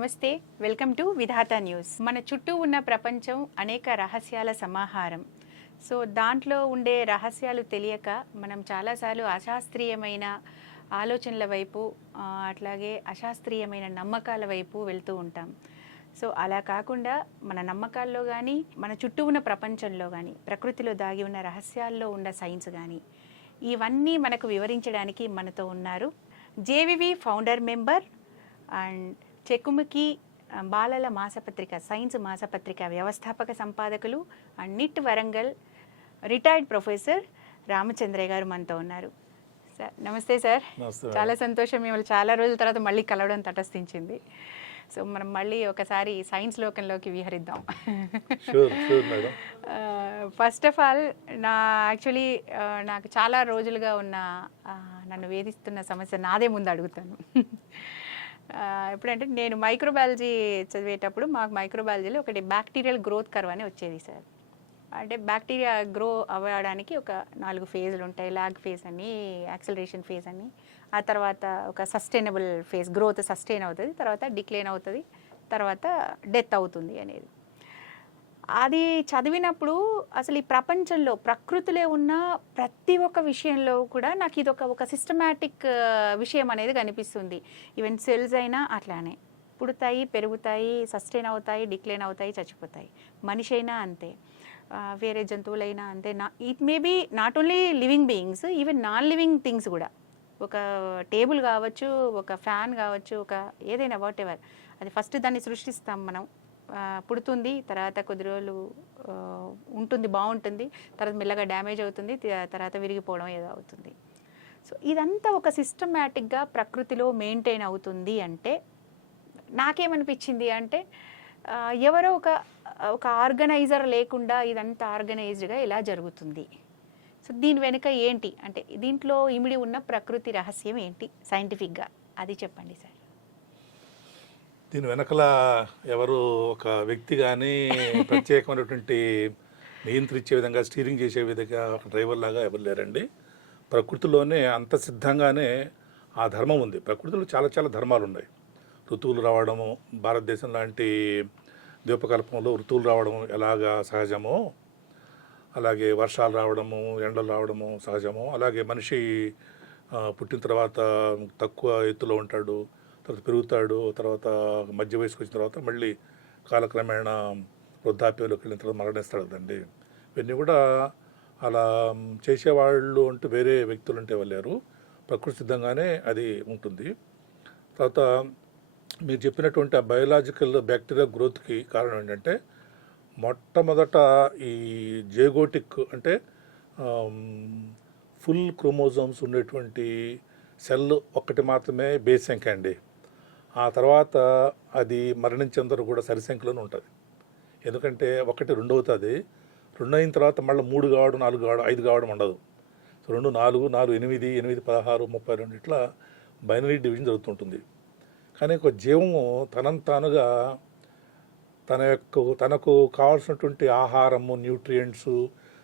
నమస్తే, welcome to Vidhatha news. మన చుట్టూ ఉన్న ప్రపంచం అనేక రహస్యాల సమాహారం. సో దాంట్లో ఉండే రహస్యాలు తెలియక మనం చాలాసార్లు అశాస్త్రీయమైన ఆలోచనల వైపు అట్లాగే అశాస్త్రీయమైన నమ్మకాల వైపు వెళ్తూ ఉంటాం. సో అలా కాకుండా మన నమ్మకాల్లో కానీ మన చుట్టూ ఉన్న ప్రపంచంలో కానీ ప్రకృతిలో దాగి ఉన్న రహస్యాల్లో ఉన్న సైన్స్ కానీ ఇవన్నీ మనకు వివరించడానికి మనతో ఉన్నారు JVV founder member and Chekkumuki బాలల మాసపత్రిక సైన్స్ మాసపత్రిక వ్యవస్థాపక సంపాదకులు and NIT Warangal retired professor Ramachandraiah గారు మనతో ఉన్నారు. సార్ నమస్తే సార్. చాలా సంతోషం, మిమ్మల్ని చాలా రోజుల తర్వాత మళ్ళీ కలవడం తటస్థించింది. సో మనం మళ్ళీ ఒకసారి సైన్స్ లోకంలోకి విహరిద్దాం. ఫస్ట్ ఆఫ్ ఆల్ యాక్చువల్లీ నాకు చాలా రోజులుగా ఉన్న నన్ను వేధిస్తున్న సమస్య నాదే ముందు అడుగుతాను. ఎప్పుడంటే నేను మైక్రోబయాలజీ చదివేటప్పుడు మాకు మైక్రోబయాలజీలో ఒకటి బ్యాక్టీరియల్ గ్రోత్ కర్వ్ అని వచ్చేది సార్. అంటే బ్యాక్టీరియా గ్రో అవ్వడానికి ఒక 4 ఫేజ్లు ఉంటాయి. లాగ్ ఫేజ్ అని, యాక్సిలరేషన్ ఫేజ్ అని, ఆ తర్వాత ఒక సస్టైనబుల్ ఫేజ్, గ్రోత్ సస్టైన్ అవుతుంది, తర్వాత డిక్లైన్ అవుతుంది, తర్వాత డెత్ అవుతుంది అనేది. అది చదివినప్పుడు అసలు ఈ ప్రపంచంలో ప్రకృతిలో ఉన్న ప్రతి ఒక్క విషయంలో కూడా నాకు ఇది ఒక సిస్టమాటిక్ విషయం అనేది కనిపిస్తుంది. ఈవెన్ సెల్స్ అయినా అట్లానే పుడతాయి, పెరుగుతాయి, సస్టైన్ అవుతాయి, డిక్లైన్ అవుతాయి, చచ్చిపోతాయి. మనిషి అయినా అంతే, వేరే జంతువులైనా అంతే. It may be not only living beings, even non living things కూడా. ఒక టేబుల్ కావచ్చు, ఒక ఫ్యాన్ కావచ్చు, ఒక ఏదైనా వాట్ ఎవర్, అది ఫస్ట్ దాన్ని సృష్టిస్తాం మనం, పుడుతుంది, తర్వాత కొద్ది రోజులు ఉంటుంది, బాగుంటుంది, తర్వాత మెల్లగా డ్యామేజ్ అవుతుంది, తర్వాత విరిగిపోవడం ఏదో అవుతుంది. సో ఇదంతా ఒక సిస్టమేటిక్గా ప్రకృతిలో మెయింటైన్ అవుతుంది అంటే నాకేమనిపించింది అంటే ఎవరో ఒక ఆర్గనైజర్ లేకుండా ఇదంతా ఆర్గనైజ్డ్గా ఎలా జరుగుతుంది. సో దీని వెనుక ఏంటి అంటే దీంట్లో ఇమిడి ఉన్న ప్రకృతి రహస్యం ఏంటి సైంటిఫిక్గా, అది చెప్పండి సార్. దీని వెనకల ఎవరు ఒక వ్యక్తి కానీ ప్రత్యేకమైనటువంటి నియంత్రించే విధంగా, స్టీరింగ్ చేసే విధంగా ఒక డ్రైవర్ లాగా ఎవరు లేరండి. ప్రకృతిలోనే అంత సిద్ధంగానే ఆ ధర్మం ఉంది. ప్రకృతిలో చాలా చాలా ధర్మాలు ఉన్నాయి. ఋతువులు రావడము, భారతదేశం లాంటి ద్వీపకల్పంలో ఋతువులు రావడం ఎలాగా సహజమో, అలాగే వర్షాలు రావడము, ఎండలు రావడము సహజమో, అలాగే మనిషి పుట్టిన తర్వాత తక్కువ ఎత్తులో ఉంటాడు, తర్వాత పెరుగుతాడు, తర్వాత మధ్య వయసుకు వచ్చిన తర్వాత మళ్ళీ కాలక్రమేణా వృద్ధాప్యంలోకి వెళ్ళిన తర్వాత మరణిస్తాడు కదండి. ఇవన్నీ కూడా అలా చేసేవాళ్ళు అంటూ వేరే వ్యక్తులు ఉంటే వెళ్ళారు. ప్రకృతి సిద్ధంగానే అది ఉంటుంది. తర్వాత మీరు చెప్పినటువంటి ఆ బయోలాజికల్ బ్యాక్టీరియా గ్రోత్కి కారణం ఏంటంటే మొట్టమొదట ఈ జేగోటిక్ అంటే ఫుల్ క్రోమోజోమ్స్ ఉండేటువంటి సెల్ ఒక్కటి మాత్రమే బేస్ సంఖ్య అండి. ఆ తర్వాత అది మరణించేందరూ కూడా సరి సంఖ్యలోనే ఉంటుంది. ఎందుకంటే 1 2 అవుతుంది, 2 అయిన తర్వాత మళ్ళీ 3 కావడం, 4 కావడం, 5 కావడం ఉండదు. సో 2 4 4 8 8 16 32 ఇట్లా బైనరీ డివిజన్ జరుగుతుంటుంది. కానీ ఒక జీవము తనంతానుగా తనకు కావాల్సినటువంటి ఆహారము, న్యూట్రియంట్స్,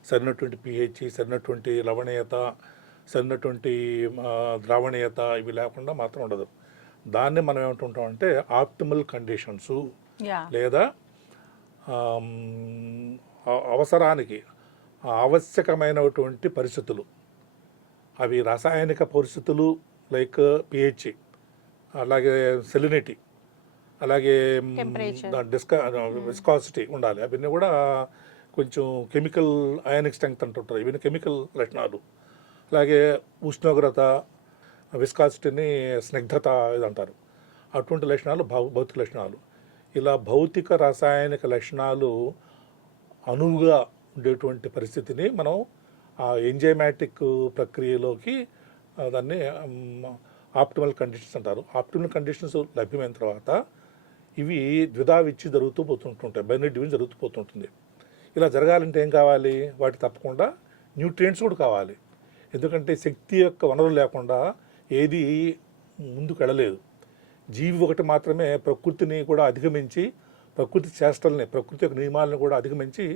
సరైనటువంటి pH, సరైనటువంటి లవణీయత, సరైనటువంటి ద్రావణీయత ఇవి లేకుండా మాత్రం ఉండదు. దాన్ని మనం ఏమంటుంటాం అంటే ఆప్టిమల్ కండిషన్స్, లేదా అవసరానికి ఆవశ్యకమైనటువంటి పరిస్థితులు. అవి రాసాయనిక పరిస్థితులు లైక్ pH, అలాగే సెలినిటీ, అలాగే విస్కాసిటీ ఉండాలి. అవన్నీ కూడా కొంచెం కెమికల్ అయానిక్ స్ట్రెంగ్త్ అంటుంటారు, ఇవన్నీ కెమికల్ లక్షణాలు. అలాగే ఉష్ణోగ్రత, విస్కాసిటీని స్నిగ్ధత ఇది అంటారు. అటువంటి లక్షణాలు భౌతిక లక్షణాలు. ఇలా భౌతిక రాసాయనిక లక్షణాలు అనువుగా ఉండేటువంటి పరిస్థితిని మనం ఆ ఎంజైమాటిక్ ప్రక్రియలోకి దాన్ని ఆప్టిమల్ కండిషన్స్ అంటారు. ఆప్టిమల్ కండిషన్స్ లభ్యమైన తర్వాత ఇవి ద్విధా విచ్చి జరుగుతూ పోతుంటుంటాయి, బైనరీ డివిజన్ జరుగుతూ పోతుంటుంది. ఇలా జరగాలంటే ఏం కావాలి? వాటి తప్పకుండా న్యూట్రియంట్స్ కూడా కావాలి. ఎందుకంటే శక్తి యొక్క వనరులు లేకుండా ఏది ముందుకు వెళ్ళలేదు. జీవి ఒకటి మాత్రమే ప్రకృతిని కూడా అధిగమించి, ప్రకృతి చేష్టల్ని, ప్రకృతి యొక్క నియమాలను కూడా అధిగమించి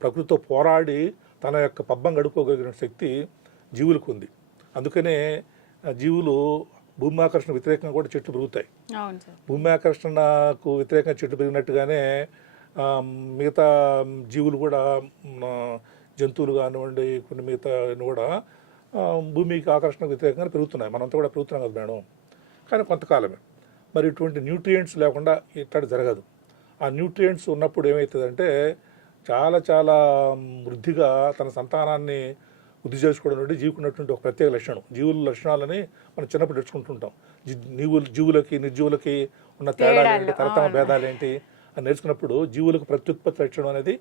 ప్రకృతితో పోరాడి తన యొక్క పబ్బం గడుపుకోగలిగిన శక్తి జీవులకు ఉంది. అందుకనే జీవులు భూమి ఆకర్షణ వ్యతిరేకంగా కూడా చెట్లు పెరుగుతాయి. అవును సార్. భూమి ఆకర్షణకు వ్యతిరేకంగా చెట్లు పెరిగినట్టుగానే మిగతా జీవులు కూడా జంతువులు కానివ్వండి కొన్ని మిగతా కూడా భూమికి ఆకర్షణకు వ్యతిరేకంగా పెరుగుతున్నాయి. మనంతా కూడా పెరుగుతున్నాం కదా మేడం. కానీ కొంతకాలమే. మరి ఇటువంటి న్యూట్రియంట్స్ లేకుండా ఇట్లాంటి జరగదు. ఆ న్యూట్రియంట్స్ ఉన్నప్పుడు ఏమవుతుందంటే చాలా చాలా వృద్ధిగా తన సంతానాన్ని వృద్ధి చేసుకోవడం నుండి జీవుకున్నటువంటి ఒక ప్రత్యేక లక్షణం. జీవుల లక్షణాలని మనం చిన్నప్పుడు నేర్చుకుంటుంటాం. జీవులకి నిర్జీవులకి ఉన్న తేడాలు ఏంటి, తరతమ భేదాలు ఏంటి అని నేర్చుకున్నప్పుడు జీవులకు ప్రత్యుత్పత్తి లక్షణం అనేది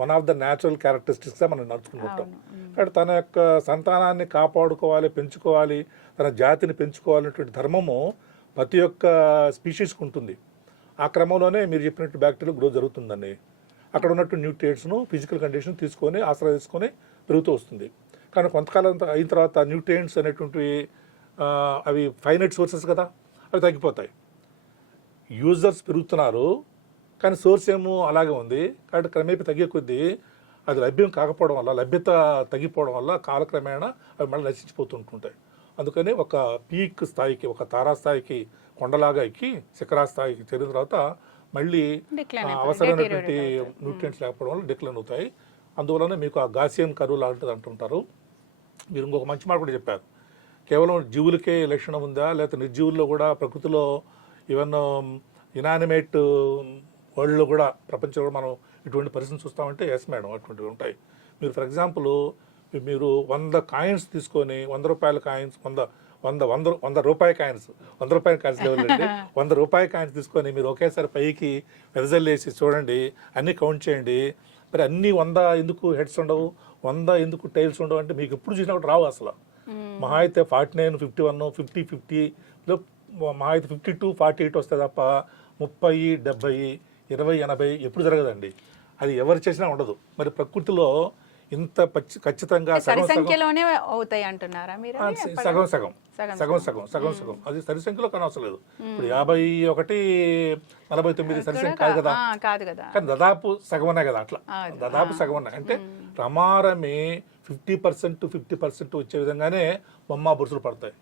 వన్ ఆఫ్ ద న్యాచురల్ క్యారెక్టరిస్టిక్స్గా మనం నేర్చుకుంటుంటాం. కాబట్టి తన యొక్క సంతానాన్ని కాపాడుకోవాలి, పెంచుకోవాలి, తన జాతిని పెంచుకోవాలనేటువంటి ధర్మము ప్రతి ఒక్క స్పీషీస్కి ఉంటుంది. ఆ క్రమంలోనే మీరు చెప్పినట్టు బ్యాక్టీరియల్ గ్రోత్ జరుగుతుందండి. అక్కడ ఉన్నట్టు న్యూట్రియంట్స్ను ఫిజికల్ కండిషన్ తీసుకొని ఆశ్రయించుకొని పెరుగుతూ వస్తుంది. కానీ కొంతకాలం అయిన తర్వాత న్యూట్రియంట్స్ అనేటువంటివి అవి ఫైనైట్ సోర్సెస్ కదా, అవి తగ్గిపోతాయి. యూజర్స్ పెరుగుతున్నారు కానీ సోర్స్ ఏమో అలాగే ఉంది. కాబట్టి క్రమేపీ తగ్గే కొద్దీ అది లభ్యం కాకపోవడం వల్ల, లభ్యత తగ్గిపోవడం వల్ల కాలక్రమేణా అవి మళ్ళీ నశించిపోతుంటుంటాయి. అందుకని ఒక పీక్ స్థాయికి, ఒక తారాస్థాయికి కొండలాగా ఎక్కి శిఖరాస్థాయికి చేరిన తర్వాత మళ్ళీ అవసరమైనటువంటి న్యూట్రియంట్స్ లేకపోవడం వల్ల డిక్లైన్ అవుతాయి. అందువలన మీకు ఆ గాసియన్ కరువు లాంటిది అంటుంటారు. మీరు ఇంకొక మంచి మాట కూడా చెప్పారు. కేవలం జీవులకే లక్షణం ఉందా, లేకపోతే నిర్జీవుల్లో కూడా ప్రకృతిలో ఈవెన్ ఇనానిమేట్ వరల్డ్లో కూడా ప్రపంచంలో మనం ఇటువంటి పరిస్థితిని చూస్తామంటే ఎస్ మేడం అటువంటివి ఉంటాయి. మీరు ఫర్ ఎగ్జాంపుల్ మీరు 100 కాయిన్స్ తీసుకొని 100 రూపాయల కాయిన్స్ 100 రూపాయి కాయిన్స్ 100 రూపాయల కాయిన్స్ లేవండి 100 రూపాయి కాయిన్స్ తీసుకొని మీరు ఒకేసారి పైకి వెదజల్లేసి చూడండి, అన్నీ కౌంట్ చేయండి. మరి అన్నీ 100 ఎందుకు హెడ్స్ ఉండవు, 100 ఎందుకు టైల్స్ ఉండవు అంటే మీకు ఎప్పుడు చూసినప్పుడు రావు అసలు. మహా అయితే 49, 51, 50, 50 మహా అయితే 52, 48 వస్తే తప్ప 30, 70, 20, 80 ఎప్పుడు జరగదండి. అది ఎవరు చేసినా ఉండదు. మరి ప్రకృతిలో ఇంత ఖచ్చితంగా సంఖ్యలోనే అవుతాయి అంటున్నారా మీరు? సగం సగం అది సరి సంఖ్యలో కనవసరం లేదు. ఇప్పుడు 51, 49 సరి సంఖ్య కాదు కదా, కానీ దాదాపు సగం ఉన్నాయి కదా. అట్లా దాదాపు సగం ఉన్నాయి అంటే రమారమి 50% 50% వచ్చే విధంగానే బొమ్మ బురుసులు పడతాయి.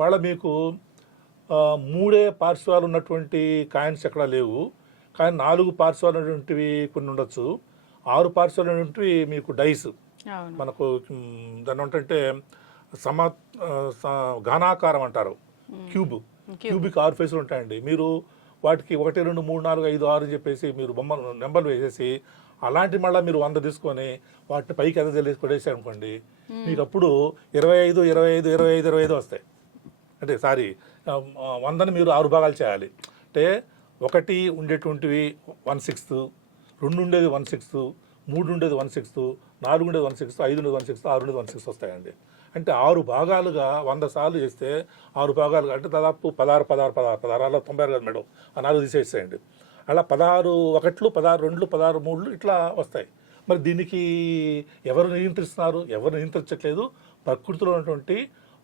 వాళ్ళ మీకు 3 పార్శ్వాలు ఉన్నటువంటి కాయిన్స్ ఎక్కడా లేవు, కానీ 4 పార్శ్వాలు ఉన్నటువంటివి కొన్ని ఉండొచ్చు, 6 పార్శ్వాలు ఉన్నటువంటివి మీకు డైస్ మనకు దాన్ని ఏంటంటే ఘనాకారం అంటారు, క్యూబిక్ 6 ఫేసులు ఉంటాయండి. మీరు వాటికి 1, 2, 3, 4, 5, 6 అని చెప్పేసి మీరు నెంబర్లు వేసేసి అలాంటి మళ్ళీ మీరు 100 తీసుకొని వాటిని పైకి ఎదజల్లేసి కొట్టేసారు అనుకోండి, మీకు అప్పుడు 25, 25, 25, 25 వస్తాయి. అంటే 100ని మీరు 6 భాగాలు చేయాలి. అంటే 1 ఉండేటువంటివి 1/6, 2 ఉండేది 1/6, 3 ఉండేది 1/6, 4 ఉండేది 1/6, 5 ఉండేది 1/6, 6 ఉండేది 1/6 వస్తాయండి. అంటే 6 భాగాలుగా 100 సార్లు చేస్తే 6 భాగాలుగా అంటే దాదాపు 16, 96 కదా మేడం, ఆ 4 తీసేసేయండి. అలా 16 1లు, 16 2లు, 16 3లు ఇట్లా వస్తాయి. మరి దీనికి ఎవరు నియంత్రిస్తున్నారు? ఎవరు నియంత్రించట్లేదు. ప్రకృతిలో ఉన్నటువంటి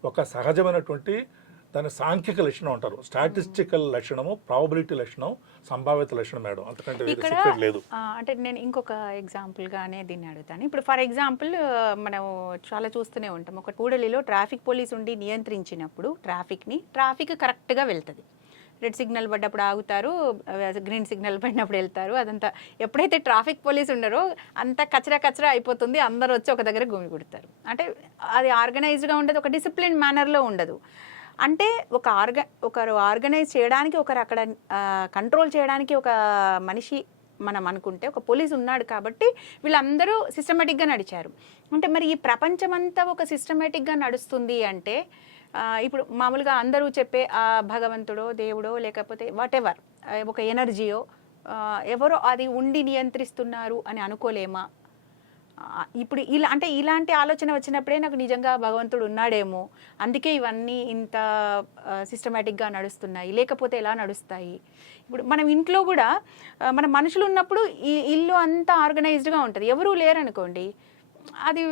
ఒక సహజమైనటువంటి దాని సాంఖ్యిక లక్షణం అంటారు. స్టాటిస్టికల్ లక్షణము, ప్రాబబిలిటీ లక్షణం, సంభావ్యత లక్షణం మేడం, అంతకంటే సీక్రెట్ లేదు. అంటే నేను ఇంకొక ఎగ్జాంపుల్గానే దీన్ని అడుగుతాను. ఇప్పుడు ఫర్ ఎగ్జాంపుల్ మనం చాలా చూస్తూనే ఉంటాం, ఒక కూడలిలో ట్రాఫిక్ పోలీస్ ఉండి నియంత్రించినప్పుడు ట్రాఫిక్ కరెక్ట్గా వెళ్తుంది. రెడ్ సిగ్నల్ పడ్డప్పుడు ఆగుతారు, గ్రీన్ సిగ్నల్ పడినప్పుడు వెళ్తారు. అదంతా ఎప్పుడైతే ట్రాఫిక్ పోలీస్ ఉండరో అంత కచరా అయిపోతుంది, అందరూ వచ్చి ఒక దగ్గర గుమి కొడతారు. అంటే అది ఆర్గనైజ్డ్గా ఉండదు, ఒక డిసిప్లిన్ మేనర్లో ఉండదు. అంటే ఒకరు ఆర్గనైజ్ చేయడానికి, ఒకరు అక్కడ కంట్రోల్ చేయడానికి ఒక మనిషి మనం అనుకుంటే ఒక పోలీస్ ఉన్నాడు కాబట్టి వీళ్ళందరూ సిస్టమేటిక్గా నడిచారు. అంటే మరి ఈ ప్రపంచమంతా ఒక సిస్టమేటిక్గా నడుస్తుంది అంటే ఇప్పుడు మామూలుగా అందరూ చెప్పే భగవంతుడో దేవుడో లేకపోతే వాటెవర్ ఒక ఎనర్జీయో ఎవరో అది ఉండి నియంత్రిస్తున్నారు అని అనుకోలేమా? ఇప్పుడు ఇలాంటి ఆలోచన వచ్చినప్పుడే నాకు నిజంగా భగవంతుడు ఉన్నాడేమో, అందుకే ఇవన్నీ ఇంత సిస్టమేటిక్గా నడుస్తున్నాయి, లేకపోతే ఎలా నడుస్తాయి? ఇప్పుడు మనం ఇంట్లో కూడా మన మనుషులు ఉన్నప్పుడు ఈ ఇల్లు అంతా ఆర్గనైజ్డ్గా ఉంటుంది. ఎవరూ లేరనుకోండి, అది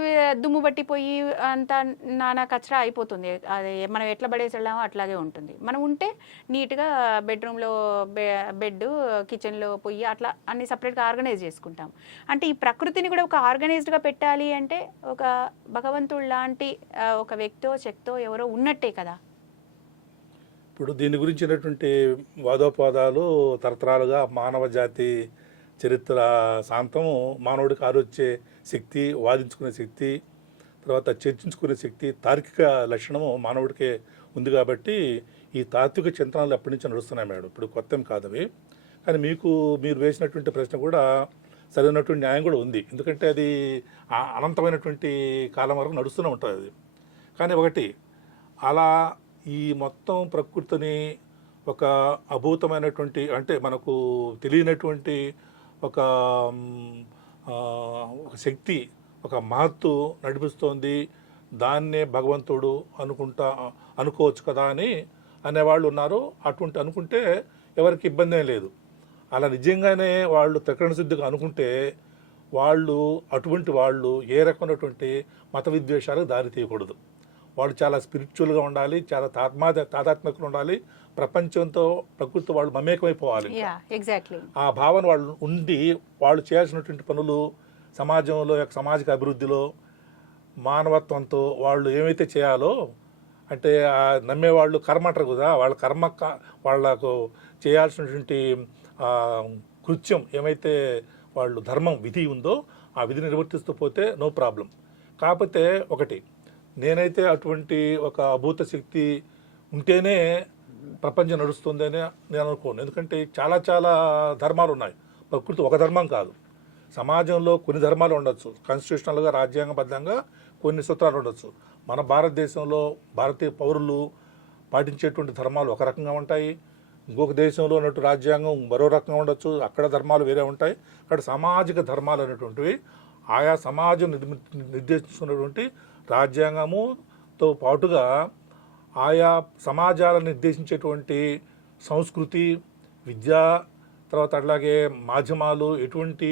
దుమ్ము పట్టిపోయి అంత నానా కచరా అయిపోతుంది. అది మనం ఎట్లా పడేసి వెళ్ళామో అట్లాగే ఉంటుంది. మనం ఉంటే నీట్గా బెడ్రూమ్లో బెడ్, కిచెన్లో పొయ్యి అట్లా అన్ని సపరేట్గా ఆర్గనైజ్ చేసుకుంటాం. అంటే ఈ ప్రకృతిని కూడా ఒక ఆర్గనైజ్డ్గా పెట్టాలి అంటే ఒక భగవంతుడు లాంటి ఒక వ్యక్తో శక్తో ఎవరో ఉన్నట్టే కదా. ఇప్పుడు దీని గురించినటువంటి వాదోపవాదాలు తరతరాలుగా మానవ జాతి చరిత్ర శాంతము మానవుడికి ఆలోచించే శక్తి, వాదించుకునే శక్తి, తర్వాత చర్చించుకునే శక్తి, తార్కిక లక్షణము మానవుడికే ఉంది. కాబట్టి ఈ తాత్విక చింతనాలు ఎప్పటి నుంచి నడుస్తున్నాయి మేడం, ఇప్పుడు కొత్త కాదు అవి. కానీ మీరు వేసినటువంటి ప్రశ్న కూడా సరైనటువంటి న్యాయం కూడా ఉంది. ఎందుకంటే అది అనంతమైనటువంటి కాలం వరకు నడుస్తూనే ఉంటుంది అది. కానీ ఒకటి, అలా ఈ మొత్తం ప్రకృతిని ఒక అభూతమైనటువంటి, అంటే మనకు తెలియనటువంటి ఒక శక్తి, ఒక మహత్తు నడిపిస్తోంది, దాన్నే భగవంతుడు అనుకోవచ్చు కదా అనేవాళ్ళు ఉన్నారు. అటువంటి అనుకుంటే ఎవరికి ఇబ్బంది లేదు. అలా నిజంగానే వాళ్ళు త్రికరణ శుద్ధిగా అనుకుంటే అటువంటి వాళ్ళు ఏ రకమైనటువంటి మత విద్వేషాలకు దారి తీయకూడదు. వాళ్ళు చాలా స్పిరిచువల్గా ఉండాలి, చాలా తాదాత్మ్యంగా ఉండాలి, ప్రపంచంతో ప్రకృతి వాళ్ళు మమేకమైపోవాలి. ఆ భావన వాళ్ళు ఉండి వాళ్ళు చేయాల్సినటువంటి పనులు సమాజంలో సామాజిక అభివృద్ధిలో మానవత్వంతో వాళ్ళు ఏమైతే చేయాలో, అంటే నమ్మేవాళ్ళు కర్మ అంటారు కదా, వాళ్ళకు చేయాల్సినటువంటి కృత్యం ఏమైతే వాళ్ళు ధర్మం విధి ఉందో ఆ విధి నిర్వర్తిస్తూ పోతే నో ప్రాబ్లం. కాకపోతే ఒకటి, నేనైతే అటువంటి ఒక అభూత శక్తి ఉంటేనే ప్రపంచం నడుస్తుందని నేను అనుకోను. ఎందుకంటే చాలా చాలా ధర్మాలు ఉన్నాయి, ప్రకృతి ఒక ధర్మం కాదు. సమాజంలో కొన్ని ధర్మాలు ఉండొచ్చు, కాన్స్టిట్యూషనల్గా రాజ్యాంగబద్ధంగా కొన్ని సూత్రాలు ఉండొచ్చు. మన భారతదేశంలో భారతీయ పౌరులు పాటించేటువంటి ధర్మాలు ఒక రకంగా ఉంటాయి, ఇంకొక దేశంలో ఉన్నట్టు రాజ్యాంగం మరో రకంగా ఉండొచ్చు, అక్కడ ధర్మాలు వేరే ఉంటాయి. అక్కడ సామాజిక ధర్మాలు అనేటువంటివి ఆయా సమాజం నిర్దేశించుకున్నటువంటి రాజ్యాంగముతో పాటుగా ఆయా సమాజాలను నిర్దేశించేటువంటి సంస్కృతి, విద్య, తర్వాత అట్లాగే మాధ్యమాలు ఎటువంటి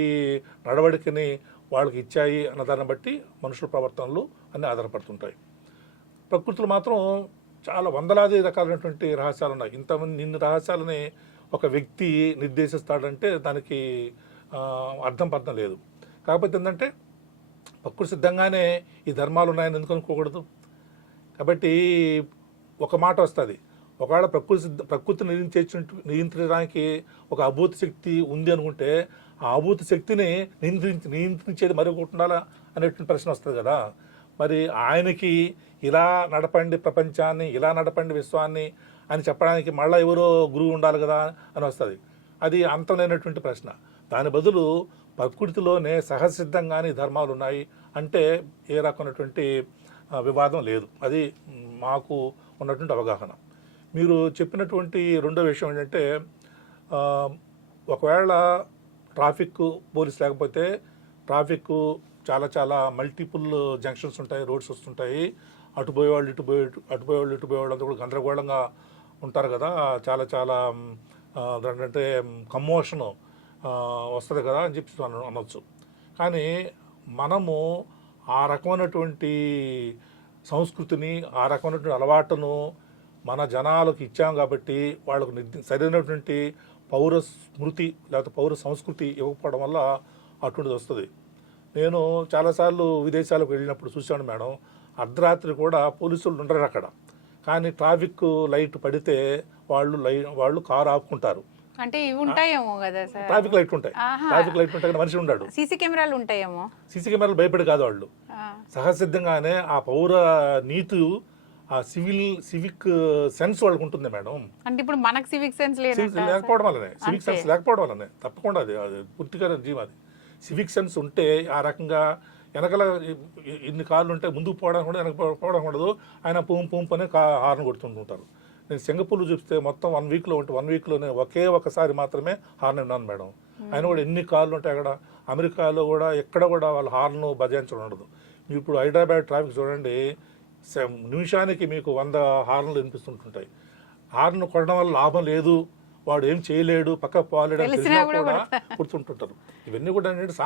నడవడికని వాళ్ళకి ఇచ్చాయి అన్న దాన్ని బట్టి మనుషుల ప్రవర్తనలు అన్నీ ఆధారపడుతుంటాయి. ప్రకృతిలో మాత్రం చాలా వందలాది రకాలైనటువంటి రహస్యాలు ఉన్నాయి. ఇన్ని రహస్యాలని ఒక వ్యక్తి నిర్దేశిస్తాడంటే దానికి అర్థం లేదు. కాకపోతే ఏంటంటే ప్రకృతి సిద్ధంగానే ఈ ధర్మాలు ఉన్నాయని ఎందుకు అనుకోకూడదు. కాబట్టి ఒక మాట వస్తుంది, ఒకవేళ ప్రకృతిని నియంత్రించడానికి ఒక అభూత శక్తి ఉంది అనుకుంటే ఆ అభూత శక్తిని నియంత్రించేది మరొకటి ఉండాలా అనేటువంటి ప్రశ్న వస్తుంది కదా. మరి ఆయనకి ఇలా నడపండి ప్రపంచాన్ని, ఇలా నడపండి విశ్వాన్ని అని చెప్పడానికి మళ్ళీ ఎవరో గురువు ఉండాలి కదా అని వస్తుంది. అది అంతలేనటువంటి ప్రశ్న. దాని బదులు ప్రకృతిలోనే సహజసిద్ధంగానే ధర్మాలు ఉన్నాయి అంటే ఏ రకమైనటువంటి వివాదం లేదు. అది మాకు ఉన్నటువంటి అవగాహన. మీరు చెప్పినటువంటి రెండో విషయం ఏంటంటే, ఒకవేళ ట్రాఫిక్ పోలీస్ లేకపోతే ట్రాఫిక్ చాలా చాలా మల్టిపుల్ జంక్షన్స్ ఉంటాయి, రోడ్స్ వస్తుంటాయి, అటుపోయేవాళ్ళు ఇటుపోయేవాళ్ళు అంతా కూడా గందరగోళంగా ఉంటారు కదా. చాలా చాలా దాంట్లో కమోషన్ వస్తుంది కదా అని చెప్పి అనొచ్చు. కానీ మనము ఆ రకమైనటువంటి సంస్కృతిని, ఆ రకమైనటువంటి అలవాటును మన జనాలకు ఇచ్చాం కాబట్టి వాళ్ళకు సరైనటువంటి పౌర స్మృతి లేకపోతే పౌర సంస్కృతి ఇవ్వకపోవడం వల్ల అటువంటిది వస్తుంది. నేను చాలాసార్లు విదేశాలకు వెళ్ళినప్పుడు చూశాను మేడం, అర్ధరాత్రి కూడా పోలీసులు ఉండరు అక్కడ, కానీ ట్రాఫిక్ లైట్ పడితే వాళ్ళు కారు ఆపుకుంటారు. అంటే ఇవి ఉంటాయేమో కదా సార్, ట్రాఫిక్ లైట్ ఉంటాయి, ట్రాఫిక్ లైట్ ఉంటాయి, మనిషి ఉన్నాడు, సీసీ కెమెరాలు ఉంటాయేమో. సీసీ కెమెరాలు భయపడి కాదు, వాళ్ళు సహసిద్ధంగానే ఆ పౌర నీతి, ఆ సివిక్ సెన్స్ వాళ్ళకు ఉంటుంది మేడం. అంటే ఇప్పుడు మనకు సివిక్ సెన్స్ లేకపోవడం వల్లనే, సివిక్ సెన్స్ లేకపోవడం వల్లనే తప్పకుండా అది పూర్తిగా జీవం. అది సివిక్ సెన్స్ ఉంటే ఆ రకంగా వెనకల ఇన్ని కార్లు ఉంటే ముందుకు పోవడానికి కూడా వెనక పోవడానికి ఉండదు, ఆయన పూం అనే హార్న్ కొడుతుంటుంటారు. నేను సింగపూర్లో చూస్తే మొత్తం 1 వీక్లో ఉంటే 1 వీక్లోనే ఒకసారి మాత్రమే హార్న్ విన్నాను మేడం. ఆయన కూడా ఎన్ని కార్లు ఉంటాయి అక్కడ. అమెరికాలో కూడా ఎక్కడ కూడా వాళ్ళు హార్న్ బజాయించడం ఉండదు. మీరు ఇప్పుడు హైదరాబాద్ ట్రాఫిక్ చూడండి, నిమిషానికి మీకు 100 హార్న్లు వినిపిస్తుంటుంటాయి. హార్న్ కొట్టడం వల్ల లాభం లేదు, వాడు ఏం చేయలేడు, పక్కకు పోలేడు అని తెలిసినా కూడా గుర్తుంటుంటారు. ఇవన్నీ కూడా ఏంటంటే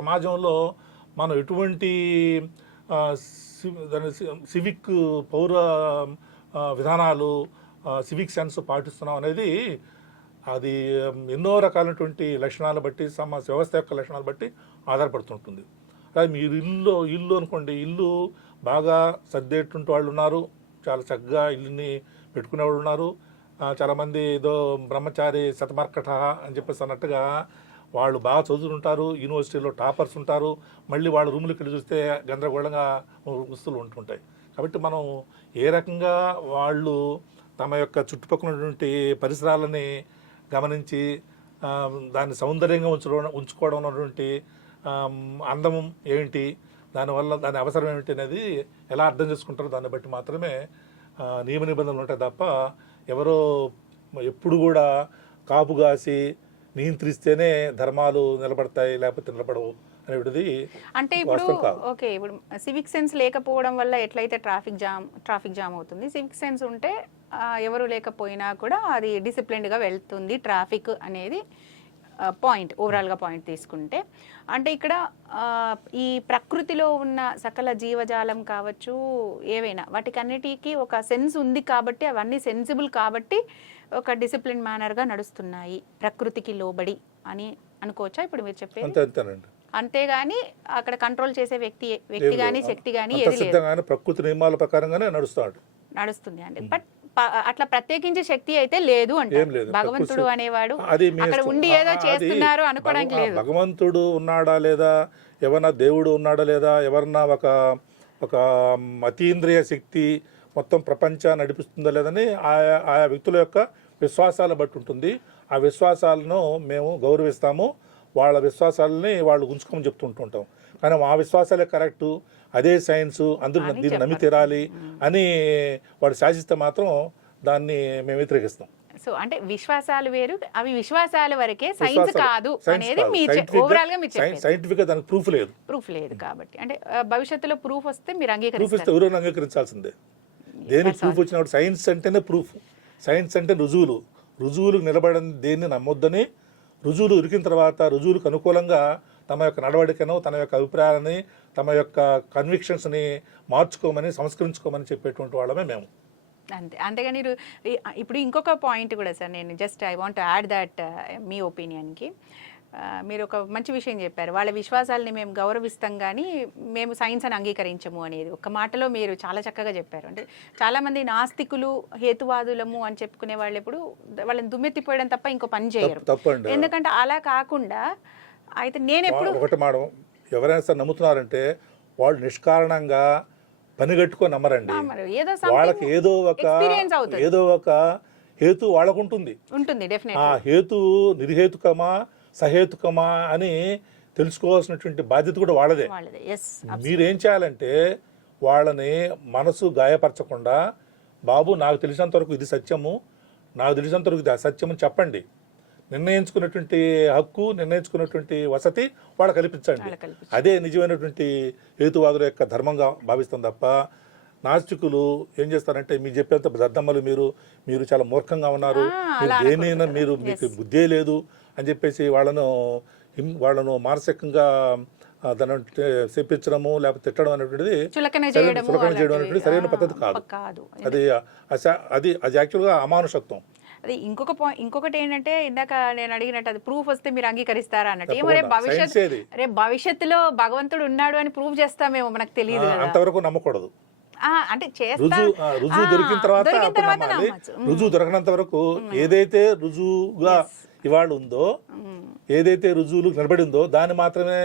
సమాజంలో మనం ఎటువంటి సివిక్ పౌర విధానాలు, సివిక్ సెన్స్ పాటిస్తున్నాం అనేది అది ఎన్నో రకాలైనటువంటి లక్షణాలు బట్టి, వ్యవస్థ యొక్క లక్షణాలు బట్టి ఆధారపడుతుంటుంది. అదే మీరు ఇల్లు అనుకోండి, ఇల్లు బాగా సర్దేటువంటి వాళ్ళు ఉన్నారు, చాలా చక్కగా ఇల్లుని పెట్టుకునేవాళ్ళు ఉన్నారు. చాలామంది ఏదో బ్రహ్మచారి శతమర్కట అని చెప్పేసి అన్నట్టుగా వాళ్ళు బాగా చదువుతుంటారు, యూనివర్సిటీలో టాపర్స్ ఉంటారు, మళ్ళీ వాళ్ళ రూములకి వెళ్ళి చూస్తే గందరగోళంగా వస్తువులు ఉంటుంటాయి. కాబట్టి మనం ఏ రకంగా వాళ్ళు తమ యొక్క చుట్టుపక్కల ఉన్నటువంటి పరిసరాలని గమనించి దాన్ని సౌందర్యంగా ఉంచుకోవడం ఉన్నటువంటి అందం ఏంటి, దానివల్ల దాని అవసరం ఏమిటి అనేది ఎలా అర్థం చేసుకుంటారో దాన్ని బట్టి మాత్రమే నియమ నిబంధనలు ఉంటాయి తప్ప ఎవరో ఎప్పుడు కూడా కాపు కాసి నియంత్రిస్తేనే ధర్మాలు నిలబడతాయి లేకపోతే నిలబడవు అనేటిది అంటే ఇప్పుడు ఓకే. ఇప్పుడు సివిక్ సెన్స్ లేకపోవడం వల్ల ఎట్లయితే ట్రాఫిక్ జామ్ అవుతుంది, సివిక్ సెన్స్ ఉంటే ఎవరు లేకపోయినా కూడా అది డిసిప్లిన్డ్గా వెళ్తుంది ట్రాఫిక్ అనేది పాయింట్, ఓవరాల్గా పాయింట్ తీసుకుంటే. అంటే ఇక్కడ ఈ ప్రకృతిలో ఉన్న సకల జీవజాలం కావచ్చు, ఏవైనా వాటికన్నిటికీ ఒక సెన్స్ ఉంది కాబట్టి, అవన్నీ సెన్సిబుల్ కాబట్టి ఒక డిసిప్లిన్ మేనర్గా నడుస్తున్నాయి, ప్రకృతికి లోబడి అని అనుకోవచ్చా ఇప్పుడు మీరు చెప్పేది? అంతేగాని అక్కడ కంట్రోల్ చేసే వ్యక్తి కానీ శక్తి కానీ ఏది లేదు, ప్రకృతి నియమాల ప్రకారంగానే నడుస్తుంది అంటే. బట్ అట్లా ప్రత్యేకించే శక్తి అయితే లేదు అంటే భగవంతుడు అనేవాడు అక్కడ ఉండి ఏదో చేస్తున్నారు అనుకోవడానికి లేదు. భగవంతుడు ఉన్నాడా లేదా, ఎవరన్నా దేవుడు ఉన్నాడా లేదా, ఎవరన్నా ఒక అతీంద్రియ శక్తి మొత్తం ప్రపంచాన్ని నడిపిస్తుందా లేదని ఆయా వ్యక్తుల యొక్క విశ్వాసాల బట్టి ఉంటుంది. ఆ విశ్వాసాలను మేము గౌరవిస్తాము, వాళ్ళ విశ్వాసాలని వాళ్ళు ఉంచుకోమని చెప్తుంటుంటాం. కానీ మా విశ్వాసాలే కరెక్టు, అదే సైన్స్, అందరూ దీన్ని నమ్మి తీరాలి అని వాడు శాసిస్తే మాత్రం దాన్ని మేము వ్యతిరేకిస్తాం. సో అంటే విశ్వాసాలు వేరు, అవి విశ్వాసాల వరకే, సైన్స్ కాదు అనేది ఓవరాల్ గా మీరు చెప్పారు. సైంటిఫిక్ గా దానికి ప్రూఫ్ లేదు కాబట్టి అంటే భవిష్యత్తులో ప్రూఫ్ వస్తే మీరు ఎవరైనా అంగీకరించాల్సిందే. దేనికి ప్రూఫ్ వచ్చినప్పుడు సైన్స్ అంటేనే ప్రూఫ్, సైన్స్ అంటే రుజువులకు నిలబడని దేన్ని నమ్మొద్దని, రుజువులు ఉరికిన తర్వాత రుజువులకు అనుకూలంగా తమ యొక్క నడవడికను, తన యొక్క అభిప్రాయాలని, తమ యొక్క కన్విక్షన్స్ని మార్చుకోమని, సంస్కరించుకోమని చెప్పేటువంటి వాళ్ళమే మేము. అంతే. అంతేగాని ఇప్పుడు ఇంకొక పాయింట్ కూడా సార్, నేను just I want add that మీ ఒపీనియన్కి మీరు ఒక మంచి విషయం చెప్పారు. వాళ్ళ విశ్వాసాలని మేము గౌరవిస్తాం కానీ మేము సైన్స్ అని అంగీకరించము అనేది ఒక మాటలో మీరు చాలా చక్కగా చెప్పారు. అంటే చాలామంది నాస్తికులు, హేతువాదులము అని చెప్పుకునే వాళ్ళు ఎప్పుడు వాళ్ళని దుమ్మెత్తిపోయడం తప్ప ఇంకో పని చేయరు. ఎందుకంటే అలా కాకుండా అయితే నేను ఎప్పుడు ఒకటి మేడం, ఎవరైనా సరే నమ్ముతున్నారంటే వాళ్ళు నిష్కారణంగా పనిగట్టుకొని నమ్మరండి. వాళ్ళకి ఏదో ఒక హేతు వాళ్ళకు ఉంటుంది. ఆ హేతు నిర్హేతుకమా సహేతుకమా అని తెలుసుకోవాల్సినటువంటి బాధ్యత కూడా వాళ్ళదే. మీరేం చేయాలంటే వాళ్ళని మనసు గాయపరచకుండా, బాబు నాకు తెలిసినంత వరకు ఇది సత్యము, నాకు తెలిసినంత వరకు ఇది అసత్యము చెప్పండి, నిర్ణయించుకున్నటువంటి హక్కు, నిర్ణయించుకున్నటువంటి వసతి వాళ్ళు కల్పించండి. అదే నిజమైనటువంటి హేతువాదుల యొక్క ధర్మంగా భావిస్తాం తప్ప నాస్తికులు ఏం చేస్తారంటే మీకు చెప్పేంత దద్దమ్మలు మీరు చాలా మూర్ఖంగా ఉన్నారు, దేనైనా మీకు బుద్ధే లేదు అని చెప్పేసి వాళ్ళను మానసికంగా దాన్ని చేపించడము లేకపోతే తిట్టడం అనేటువంటిది చులకన చేయడం అనేటువంటిది సరైన పద్ధతి కాదు. అది యాక్చువల్గా అమానుషత్వం. అది ఇంకొకటి ఏంటంటే ఇందాక నేను అడిగినట్టు అది ప్రూఫ్ వస్తే మీరు అంగీకరిస్తారా అన్నట్టు. ఏమో రేపు భవిష్యత్తులో భగవంతుడు ఉన్నాడు అని ప్రూవ్ చేస్తామేమో, మనకు తెలియదు. అంతవరకు నమ్మకూడదు. అంటే రుజువు దొరికిన తర్వాత నమ్మాలి. రుజువు దొరకనంత వరకు ఏదైతే రుజువుగా ఇవాళ ఉందో, ఏదైతే రుజువులు నిలబడిందో దాన్ని మాత్రమే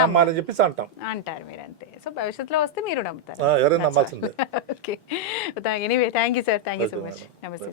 నమ్మాలని చెప్పేసి అంటారు మీరు. అంతే. సో భవిష్యత్తులో వస్తే మీరు నమ్ముతారు, ఎవరైనా నమ్మాల్సిందే. Okay. Anyway thank you sir, thank you so much. నమస్తే.